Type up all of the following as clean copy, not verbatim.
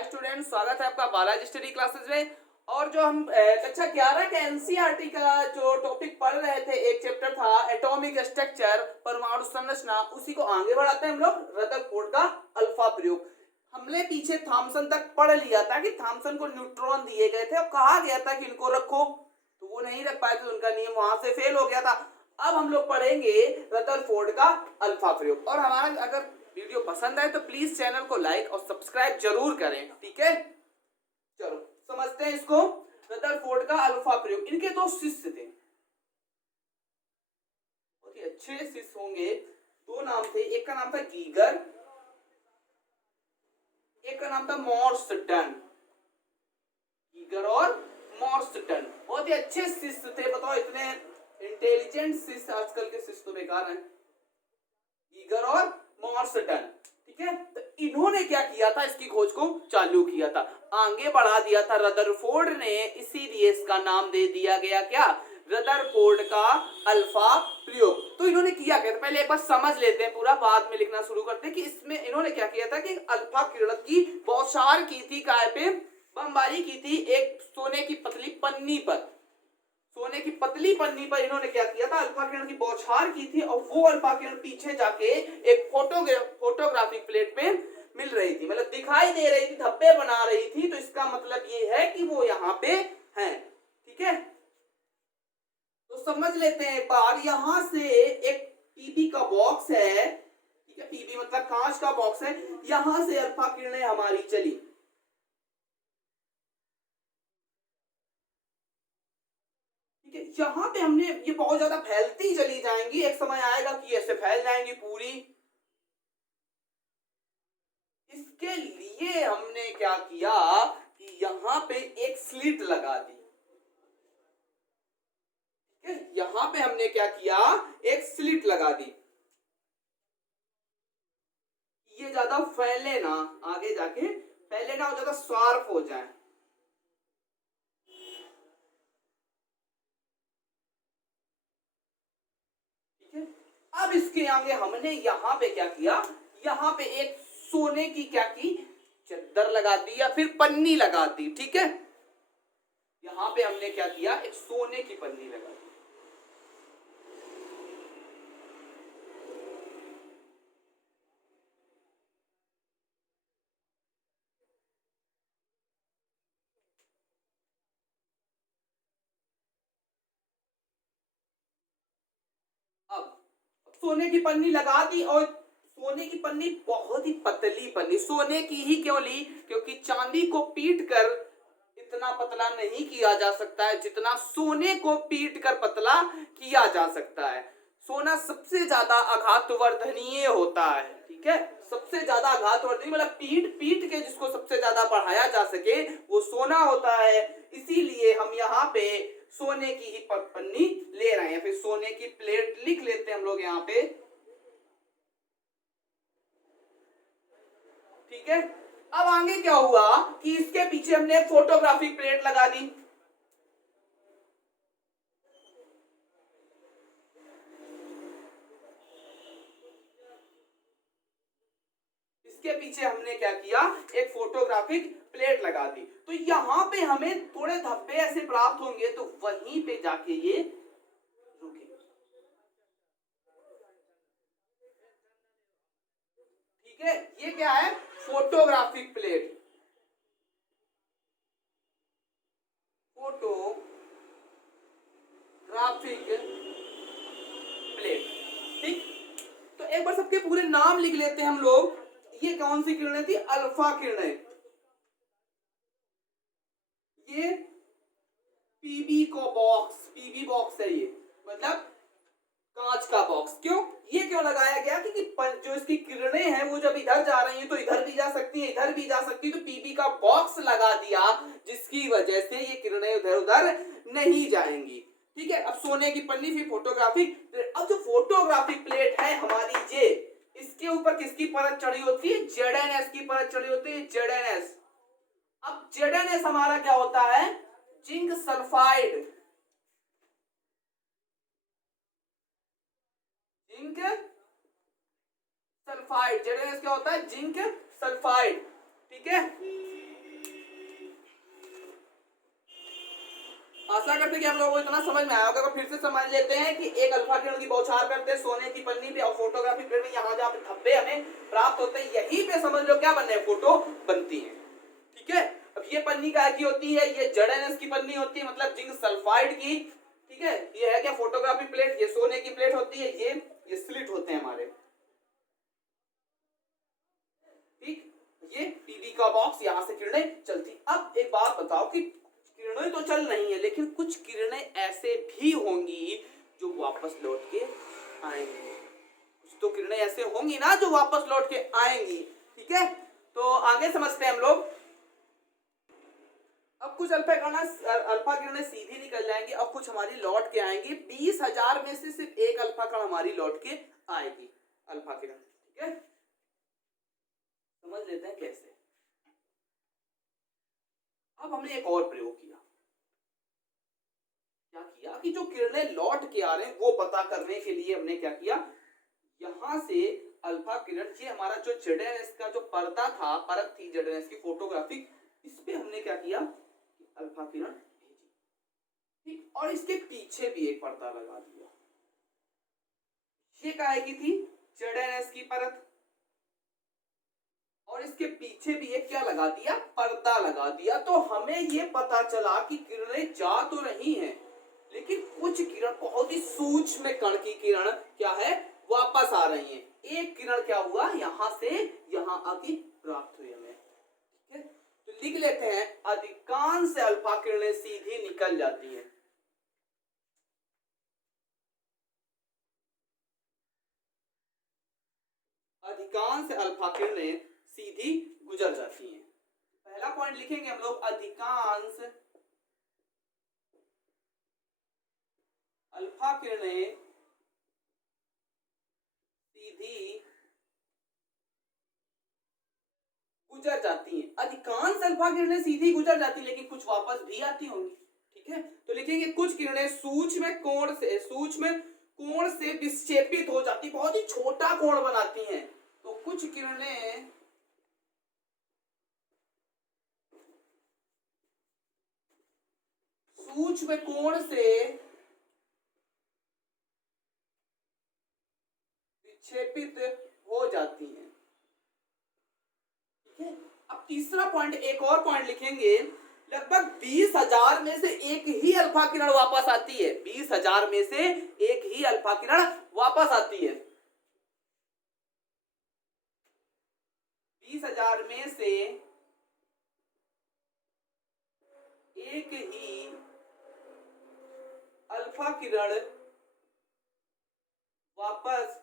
Hi student, स्वागत है आपका बालाजी स्टडी क्लासेस में। और जो हम कक्षा 11 के एनसीईआरटी का जो टॉपिक पढ़ रहे थे, एक चैप्टर था एटॉमिक स्ट्रक्चर, परमाणु संरचना, उसी को आगे बढ़ाते हैं हम लोग। रदरफोर्ड का अल्फा प्रयोग। हमने पीछे थॉमसन तक पढ़ लिया था कि थॉमसन को न्यूट्रॉन दिए गए थे और कहा गया था कि इनको रखो, तो वो नहीं रख पाए थे, उनका नियम वहां से फेल हो गया था। अब हम लोग पढ़ेंगे रदरफोर्ड का अल्फा प्रयोग। और हमारा अगर वीडियो पसंद आए तो प्लीज चैनल को लाइक और सब्सक्राइब जरूर करें, ठीक है। चलो समझते हैं इसको। रदरफोर्ड का अल्फा प्रयोग। इनके दो शिष्य थे, बहुत ही अच्छे शिष्य होंगे। दो नाम थे, एक का नाम था गीगर, एक का नाम था मॉर्सटन। गीगर और मॉर्सटन बहुत ही अच्छे शिष्य थे। बताओ, इतने इंटेलिजेंट शिष्य, आजकल के शिष्य तो बेकार हैं। गीगर और मॉर्सटन, ठीक है। तो इन्होंने क्या किया था, इसकी खोज को चालू किया था, आगे बढ़ा दिया था रदरफोर्ड ने। इसीलिए इसका नाम दे दिया गया क्या, रदरफोर्ड का अल्फा प्रयोग। तो इन्होंने किया क्या, पहले एक बार समझ लेते हैं पूरा, बाद में लिखना शुरू करते हैं कि इसमें इन्होंने क्या किया था कि अल्फा किरण की बौछार की थी, काय पे, बमबारी की थी, एक सोने की पतली पन्नी पर। सोने की पतली पन्नी पर इन्होंने क्या किया था, अल्फा किरण की बौछार की थी, और वो अल्फा किरण पीछे जाके एक फोटोग्राफिक प्लेट पे मिल रही थी, मतलब दिखाई दे रही थी, धब्बे बना रही थी। तो इसका मतलब ये है कि वो यहाँ पे है, ठीक है। तो समझ लेते हैं एक बार। यहां से एक पीबी का बॉक्स है, ठीक है, पीबी मतलब कांच का बॉक्स है। यहां से अल्फा किरणें हमारी चली, यहां पे हमने, ये बहुत ज्यादा फैलती चली जाएंगी, एक समय आएगा कि ऐसे फैल जाएंगी पूरी। इसके लिए हमने क्या किया कि यहां पे एक स्लिट लगा दी, ठीक है। यहां पे हमने क्या किया, एक स्लिट लगा दी, ये ज्यादा फैले ना, आगे जाके फैले ना, और ज्यादा शार्प हो जाए, ठीक है। अब इसके आगे हमने यहां पे क्या किया, यहां पे एक सोने की क्या की चद्दर लगा दी या फिर पन्नी लगा दी, ठीक है। यहां पे हमने क्या किया, एक सोने की पन्नी लगा दी। अब सोने की पन्नी लगा दी, और सोने की पन्नी बहुत ही पतली पन्नी, सोने की ही क्यों ली, क्योंकि चांदी को पीट कर इतना पतला नहीं किया जा सकता है जितना सोने को पीट कर पतला किया जा सकता है। सोना सबसे ज्यादा आघातवर्धनीय होता है, ठीक है। सबसे ज्यादा आघातवर्धनीय मतलब पीट पीट के जिसको सबसे ज्यादा बढ़ाया जा सके वो सोना होता है। इसीलिए हम यहाँ पे सोने की ही पन्नी ले रहे हैं, फिर सोने की प्लेट लिख लेते हैं हम लोग यहाँ पे, ठीक है। अब आगे क्या हुआ कि इसके पीछे हमने एक फोटोग्राफिक प्लेट लगा दी, इसके पीछे हमने क्या किया, एक फोटोग्राफिक प्लेट लगा दी। तो यहां पे हमें थोड़े धब्बे ऐसे प्राप्त होंगे, तो वहीं पे जाके ये रुके, ठीक है। ये क्या है, फोटोग्राफिक प्लेट, फोटोग्राफिक प्लेट, ठीक। तो एक बार सबके पूरे नाम लिख लेते हैं हम लोग। ये कौन सी किरणें थी, अल्फा किरणें। ये पीबी को बॉक्स, पीबी बॉक्स है ये, मतलब कांच का बॉक्स। क्यों, ये क्यों लगाया गया, क्योंकि जो इसकी किरणें हैं वो जब इधर जा रही हैं तो इधर भी जा सकती है, इधर भी जा सकती है, तो पीबी का बॉक्स लगा दिया, जिसकी वजह से ये किरणें उधर उधर नहीं जाएंगी, ठीक है। अब सोने की पन्नी, फिर फोटोग्राफिक। अब जो फोटोग्राफिक प्लेट है हमारी, ये इसके ऊपर किसकी परत चढ़ी होती है, जेडएनएस की परत चढ़ी होती है, जेडएनएस। अब जेडएनएस हमारा क्या होता है, जिंक सल्फाइड, जिंक सल्फाइड। जेडएनएस क्या होता है, जिंक सल्फाइड, ठीक है। करते कि हम लोगों को इतना समझ में आया होगा, तो फिर से समझ लेते हैं कि एक अल्फा किरण की बौछार करते हैं सोने की पन्नी पे और फोटोग्राफी प्लेट में यहाँ जहाँ पे धब्बे हमें प्राप्त होते हैं, यहीं पे समझ लो क्या बनने फोटो बनती है। ठीक है, अब ये पन्नी काय की होती है, ये ZnS की पन्नी होती है, मतलब जिंक सल्फाइड की। ठीक है, ये है क्या फोटोग्राफी प्लेट, ये सोने की प्लेट होती है, ये स्लिट होते हैं हमारे। ठीक, ये पीवी का बॉक्स, यहां से किरणें चलती। अब एक बात बताओ कि किरणें तो चल रही हैं, लेकिन कुछ किरणें ऐसे भी होंगी जो वापस लौट के आएंगी। कुछ तो किरणें ऐसे होंगी ना जो वापस लौट के आएंगी। ठीक है, तो आगे समझते हैं हम लोग। अब कुछ अल्फा किरणें सीधी निकल जाएंगी और कुछ हमारी लौट के आएंगी। 20,000 में से सिर्फ एक अल्फा किरण हमारी लौट के आएगी, अल्फा किरण। ठीक है, समझ लेते हैं कैसे। अब हमने एक और प्रयोग किया, क्या किया कि जो किरणें लौट के आ रहे हैं वो पता करने के लिए हमने क्या किया, यहां से अल्फा किरण, ये हमारा जो ZnS का जो पर्दा था, परत थी ZnS की फोटोग्राफिक, इस पे हमने क्या किया, अल्फा किरण भेजी। ठीक, और इसके पीछे भी एक पर्दा लगा दिया। ये काहे की थी, ZnS की परत, और इसके पीछे भी एक क्या लगा दिया, पर्दा लगा दिया। तो हमें ये पता चला कि किरणें जा तो रही हैं, लेकिन कुछ किरण बहुत ही सूक्ष्म कण की किरण क्या है, वापस आ रही हैं। एक किरण क्या हुआ, यहां से यहां आके प्राप्त हुई हमें। ठीक है, तो लिख लेते हैं, अधिकांश अल्फा किरणें सीधी निकल जाती हैं। अधिकांश अल्फा किरणें सीधी गुजर जाती हैं। पहला पॉइंट लिखेंगे हम लोग, अधिकांश अल्फा किरणें सीधी गुजर जाती हैं। अधिकांश अल्फा किरणें सीधी गुजर जाती हैं, लेकिन कुछ वापस भी आती होंगी। ठीक है, तो लिखेंगे कुछ किरणें सूक्ष्म कोण से विक्षेपित हो जाती, बहुत ही छोटा कोण बनाती हैं। तो कुछ किरणें सूक्ष्म कोण से विक्षेपित हो जाती हैं। ठीक है, अब तीसरा पॉइंट, एक और पॉइंट लिखेंगे, लगभग 20,000 में से एक ही अल्फा किरण वापस आती है। 20,000 में से एक ही अल्फा किरण वापस आती है। 20,000 में से एक ही अल्फा किरण वापस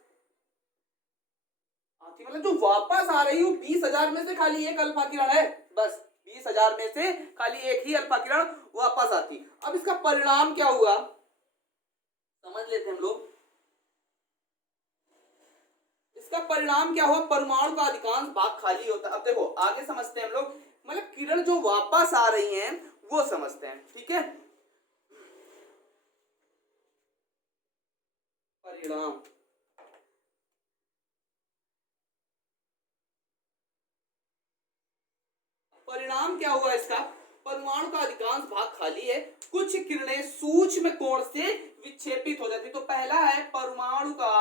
आती, मतलब जो वापस आ रही हूं 20,000 में से खाली एक अल्फा किरण है, बस 20,000 में से खाली एक ही अल्फा किरण वापस आती। अब इसका परिणाम क्या हुआ, समझ लेते हैं हम लोग। इसका परिणाम क्या हुआ, परमाणु का अधिकांश भाग खाली होता है। अब देखो आगे समझते हैं हम लोग, मतलब किरण जो वापस आ रही हैं वो समझते हैं। ठीक है, परिणाम, परिणाम क्या हुआ इसका, परमाणु का अधिकांश भाग खाली है, कुछ किरणें सूक्ष्म कोण से विक्षेपित हो जाती। तो पहला है परमाणु का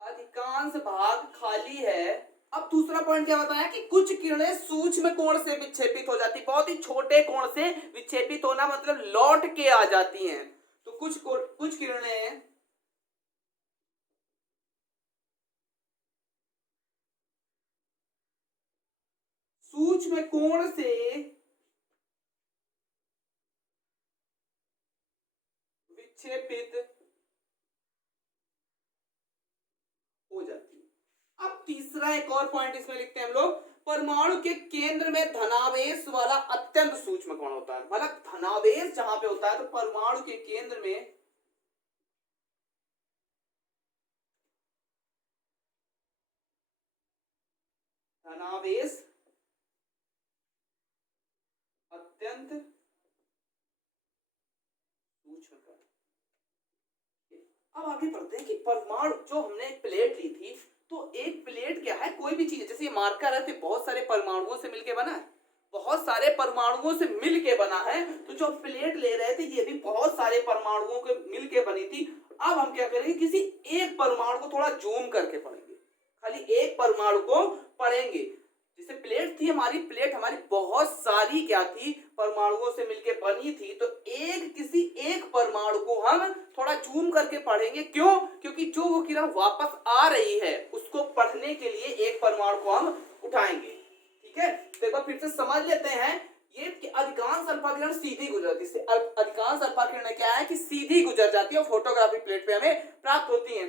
अधिकांश भाग खाली है। अब दूसरा पॉइंट क्या बताया कि कुछ किरणें सूक्ष्म कोण से विक्षेपित हो जाती, बहुत ही छोटे कोण से विक्षेपित होना मतलब लौट के आ जाती हैं। तो कुछ किरणें सूक्ष्म कोण से विक्षेपित हो जाती है। अब तीसरा एक और पॉइंट इसमें लिखते हैं हम लोग, परमाणु के केंद्र में धनावेश वाला अत्यंत सूक्ष्म कोण होता है। मतलब धनावेश जहां पे होता है, तो परमाणु के केंद्र में धनावेश अत्यंत सूक्ष्म कोण। अब आगे बढ़ते हैं कि परमाणु, जो हमने एक प्लेट ली थी, तो एक प्लेट क्या है, कोई भी चीज है, जैसे ये मार्कर है तो बहुत सारे परमाणुओं से मिलके बना है, बहुत सारे परमाणुओं से मिलके बना है। तो जो प्लेट ले रहे थे ये भी बहुत सारे परमाणुओं के मिलके बनी थी। अब हम क्या करेंगे, किसी एक परमाणु को थोड़ा जूम करके पढ़ेंगे, खाली एक परमाणु को पढ़ेंगे। जैसे प्लेट थी हमारी, प्लेट हमारी बहुत सारी क्या थी, परमाणुओं से मिलके बनी थी। तो किसी एक परमाणु को हम थोड़ा जूम करके पढ़ेंगे। क्यों? क्योंकि जो वो किरण वापस आ रही है उसको पढ़ने के लिए एक परमाणु को हम उठाएंगे। ठीक है, तो एक बार फिर से समझ लेते हैं। ये कि अधिकांश अल्फा किरण सीधी गुजरती है, अधिकांश अल्फा किरण क्या है कि सीधी गुजर जाती है और फोटोग्राफिक प्लेट पे हमें प्राप्त होती हैं।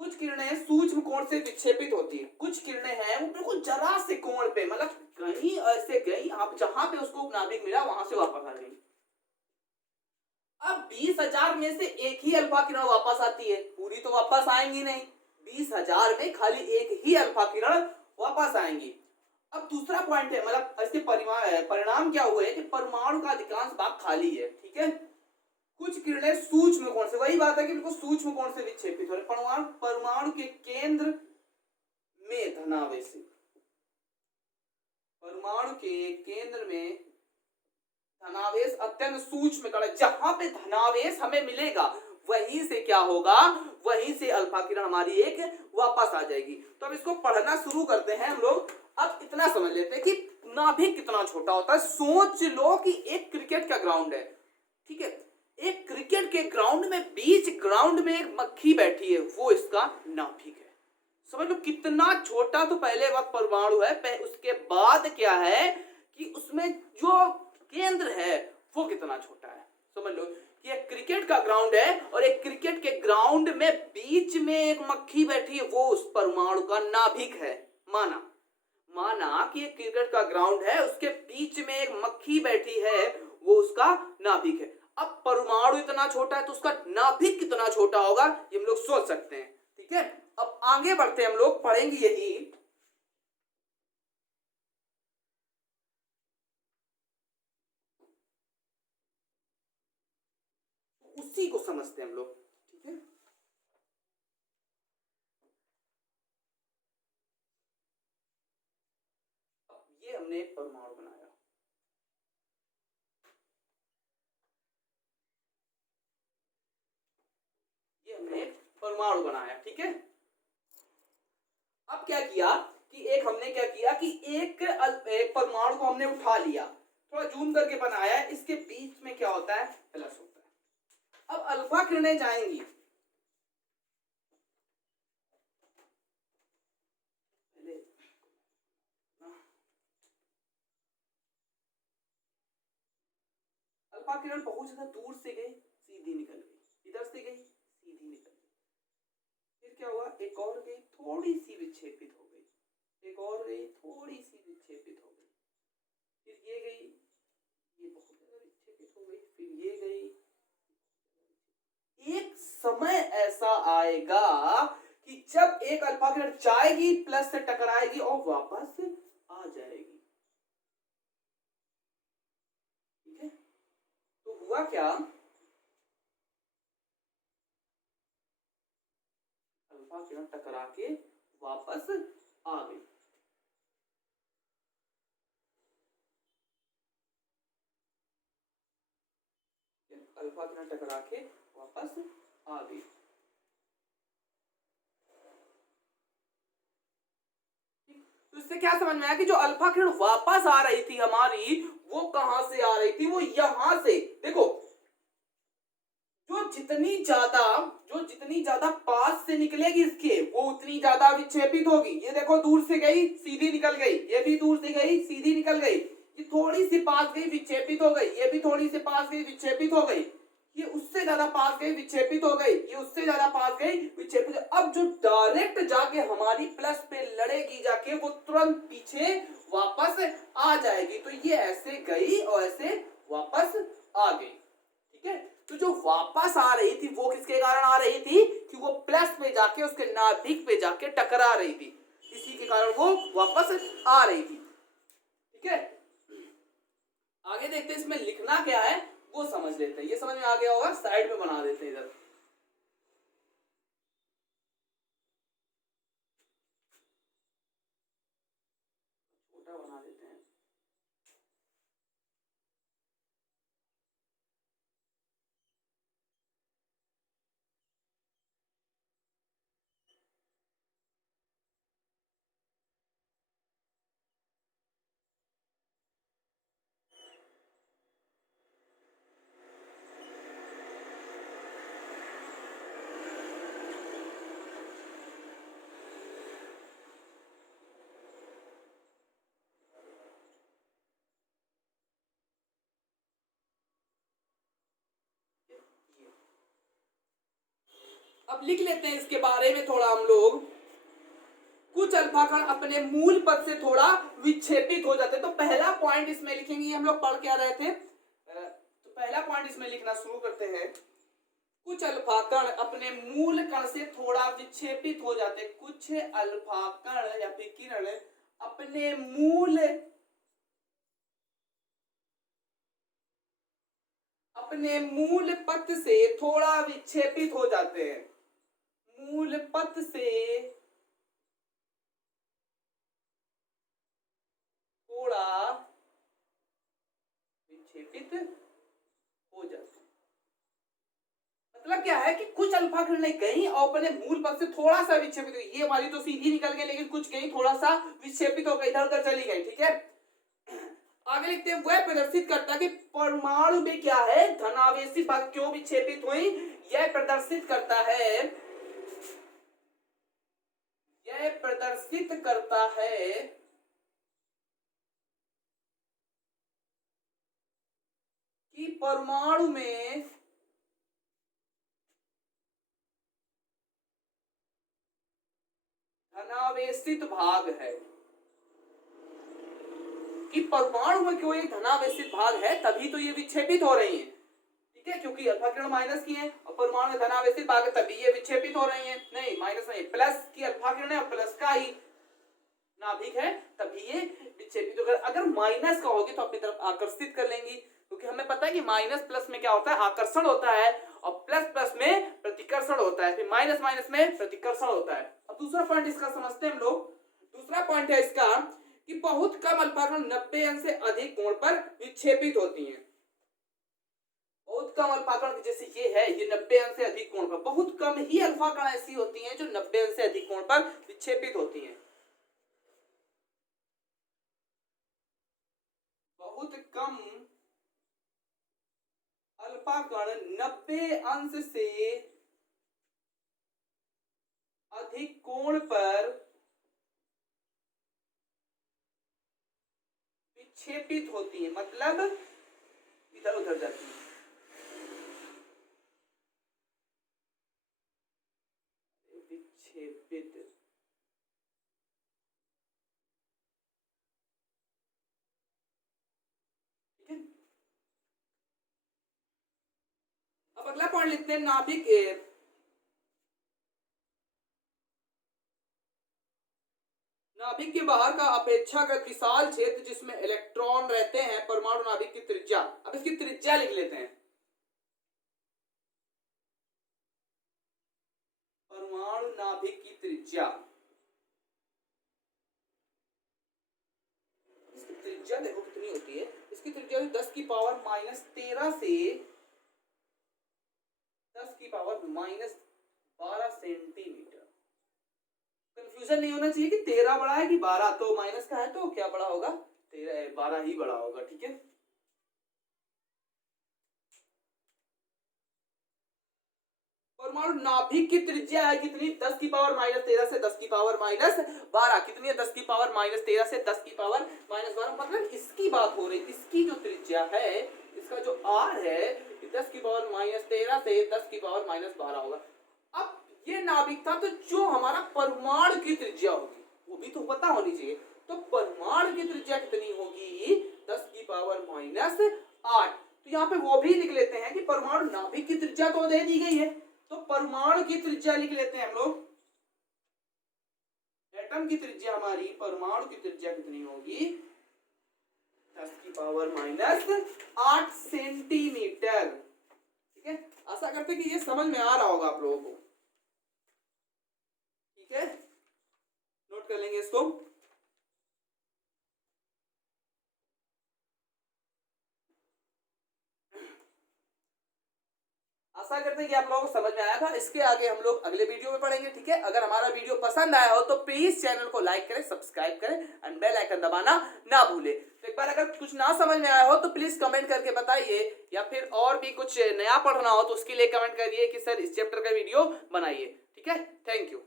कुछ किरणें सूक्ष्म कोण से विक्षेपित होती है, कुछ किरणें हैं वो बिल्कुल जरा से कोण पे, मतलब कहीं ऐसे गई, आप जहां पे उसको नाभिक मिला वहां से वापस आ गई। अब 20,000 में से एक ही अल्फा किरण वापस आती है, पूरी तो वापस आएंगी नहीं। 20,000 में खाली एक ही अल्फा किरण वापस आएंगी। अब दूसरा पॉइंट है, मतलब इसके परिणाम क्या हुए कि परमाणु का अधिकांश भाग खाली है। ठीक है, कुछ किरणें सूक्ष्म कोण से, वही बात है कि बिल्कुल सूक्ष्म कोण से विक्षेपित हो रहे। परमाणु के केंद्र में धनावेश, परमाणु के केंद्र में धनावेश अत्यंत सूक्ष्म कण, जहां पे धनावेश हमें मिलेगा वहीं से क्या होगा, वहीं से अल्फा किरण हमारी एक वापस आ जाएगी। तो अब इसको पढ़ना शुरू करते हैं हम लोग। अब इतना समझ लेते हैं कि नाभिक कितना छोटा होता है। सोच लो कि एक क्रिकेट का ग्राउंड है, ठीक है, एक क्रिकेट के ग्राउंड में, बीच ग्राउंड में एक मक्खी बैठी है, वो इसका नाभिक है। समझ लो कितना छोटा। तो पहले वक्त परमाणु है, उसके बाद क्या है कि उसमें जो केंद्र है वो कितना छोटा है। समझ लो कि एक क्रिकेट का ग्राउंड है और एक क्रिकेट के ग्राउंड में बीच में एक मक्खी बैठी है, वो उस परमाणु का नाभिक है। माना कि एक क्रिकेट का ग्राउंड है, उसके बीच में एक मक्खी बैठी है, वो उसका नाभिक है। अब परमाणु इतना छोटा है तो उसका नाभिक कितना छोटा होगा ये हम लोग सोच सकते हैं। ठीक है, अब आगे बढ़ते हम लोग पढ़ेंगे यही। उसी को समझते हैं हम लोग। ठीक है, ये हमने एक परमाणु बनाया, ये हमने एक परमाणु बनाया। ठीक है, अब क्या किया कि हमने क्या किया कि एक परमाणु को हमने उठा लिया, थोड़ा जूम करके बनाया, इसके बीच में क्या होता है, प्लस होता है। अब अल्फा किरणें जाएंगी, अल्फा किरण बहुत ज्यादा दूर से गई, सीधी निकल गई, इधर से गई, सीधी निकल गई, फिर क्या हुआ, एक और गई, थोड़ी सी विक्षेपित हो गई, एक और गई, थोड़ी सी विक्षेपित हो गई, फिर ये गई, ये बहुत ज्यादा विक्षेपित हो गई, फिर ये गई। एक समय ऐसा आएगा कि जब एक अल्फा किरण जाएगी, प्लस से टकराएगी और वापस आ जाएगी। ठीक है, तो हुआ क्या, अल्फा किरण टकरा के वापस आ गई। अल्फा किरण टकरा के वापस आ गई। तो इससे क्या समझ में आया कि जो अल्फा किरण वापस आ रही थी हमारी, वो कहां से आ रही थी, वो यहां से। देखो जो जितनी ज्यादा पास से निकलेगी इसके, वो उतनी ज्यादा विक्षेपित होगी। ये देखो दूर से गई, सीधी निकल गई, ये भी दूर से गई, सीधी निकल गई, ये थोड़ी सी पास गई, विक्षेपित हो गई, ये भी थोड़ी सी पास गई, विक्षेपित हो गई, ये उससे ज्यादा पास गई, विक्षेपित हो गई, ये उससे ज्यादा पास गई, विक्षेपित। अब जो डायरेक्ट जाके हमारी प्लस पे लड़ेगी जाके, वो तुरंत पीछे वापस आ जाएगी। तो ये ऐसे गई और ऐसे वापस आ गई। ठीक है, तो जो वापस आ रही थी वो किसके कारण आ रही थी कि वो प्लस पे जाके उसके नाभिक पे जाके टकरा रही थी, इसी के कारण वो वापस आ रही थी। ठीक है, आगे देखते हैं इसमें लिखना क्या है वो समझ लेते हैं। ये समझ में आ गया होगा, साइड में बना देते हैं इधर। छोटा बना देते हैं। अब लिख लेते हैं इसके बारे में थोड़ा हम लोग। कुछ अल्फाकण अपने मूल पद से थोड़ा विक्षेपित हो जाते हैं। तो पहला पॉइंट इसमें लिखेंगे, हम लोग पढ़ क्या रहे थे, तो पहला पॉइंट इसमें लिखना शुरू करते हैं। कुछ अल्फाकण अपने मूल कण से थोड़ा विक्षेपित हो जाते हैं। कुछ अल्फाकण या विकिरण अपने मूल पथ से थोड़ा विक्षेपित हो जाते हैं। मूल पथ से थोड़ा विक्षेपित हो जाते हैं। मतलब क्या है कि कुछ अल्फाकण नहीं कहीं और अपने मूल पथ से थोड़ा सा विक्षेपित हो, ये वाली तो सीधी निकल गई, लेकिन कुछ कहीं थोड़ा सा विक्षेपित होकर इधर उधर चली गई। ठीक है, आगे लिखते हैं, वह प्रदर्शित करता है कि परमाणु में क्या है, धनावेशी भाग क्यों विक्षेपित हुई। यह प्रदर्शित करता है कि परमाणु में धनावेशित भाग है, कि परमाणु में क्यों एक धनावेशित भाग है, तभी तो ये विक्षेपित हो रही हैं। ठीक है, क्योंकि अल्फा किरण माइनस की है और परमाणु में धनावेशित भाग है, तभी ये विक्षेपित हो रही हैं। नहीं, माइनस नहीं, प्लस की अल्फा किरण है और प्लस का ही नाभिक है, तभी ये विक्षेपित होकर। अगर माइनस का होगी तो अपनी तरफ आकर्षित कर लेंगी, क्योंकि हमें पता है कि माइनस प्लस में क्या होता है, आकर्षण होता है, और प्लस प्लस में प्रतिकर्षण होता है, फिर माइनस माइनस में प्रतिकर्षण होता है। अब दूसरा पॉइंट इसका समझते हैं हम लोग। दूसरा पॉइंट है इसका कि बहुत कम अल्फाकण 90 अंश से अधिक कोण पर विक्षेपित होती हैं। बहुत कम अल्फाकण, जैसे ये है, ये 90 अंश से अधिक कोण पर, बहुत कम ही अल्फाकण ऐसी होती हैं जो 90 अंश से अधिक कोण पर विक्षेपित होती हैं। बहुत कम अल्फाकण 90 अंश से अधिक कोण पर विक्षेपित होती है, मतलब इधर उधर जाती है। विक्षेपित, ठीक है। अब अगला पॉइंट लिखते हैं, नाभिक के बाहर का अपेक्षाकृत विशाल क्षेत्र जिसमें इलेक्ट्रॉन रहते हैं, परमाणु नाभिक की त्रिज्या। अब इसकी त्रिज्या लिख लेते हैं। परमाणु नाभिक की त्रिज्या, इसकी त्रिज्या देखो कितनी होती है। इसकी त्रिज्या 10 की पावर माइनस 13 से 10 की पावर माइनस 12 सेंटीमीटर। कंफ्यूजन नहीं होना चाहिए कि 13 बड़ा है कि 12, तो माइनस का है तो क्या बड़ा होगा, 12 ही बड़ा होगा। ठीक है, परमाणु नाभिक की त्रिज्या है कितनी, 10 की पावर माइनस 13 से 10 की पावर माइनस 12। कितनी है, 10 की पावर माइनस 13 से 10 की पावर माइनस 12। मतलब इसकी बात हो रही, इसकी जो त्रिज्या है, इसका जो आर है, 10 की पावर माइनस 13 से 10 की पावर माइनस 12 होगा। अब ये नाभिक था, तो जो हमारा परमाणु की त्रिज्या होगी वो भी तो पता होनी चाहिए। तो परमाणु की त्रिज्या कितनी होगी, 10 की पावर माइनस 8। तो यहाँ पे वो भी लिख लेते हैं कि परमाणु नाभिक की त्रिज्या तो दे दी गई है, तो परमाणु की त्रिज्या लिख लेते हैं हम लोग। एटम की त्रिज्या हमारी, परमाणु की त्रिज्या कितनी होगी, 10 की पावर माइनस 8 सेंटीमीटर। ठीक है, आशा करते हैं कि ये समझ में आ रहा होगा आप लोगों को। ठीक है, नोट कर लेंगे इसको। आशा करते हैं कि आप लोगों को समझ में आया था। इसके आगे हम लोग अगले वीडियो में पढ़ेंगे, ठीक है। अगर हमारा वीडियो पसंद आया हो तो प्लीज चैनल को लाइक करें, सब्सक्राइब करें एंड बेल आइकन दबाना ना भूलें। तो एक बार अगर कुछ ना समझ में आया हो तो प्लीज कमेंट करके बताइए, या फिर और भी कुछ नया पढ़ना हो तो उसके लिए कमेंट करिए कि सर इस चैप्टर का वीडियो बनाइए, ठीक है। Thank you.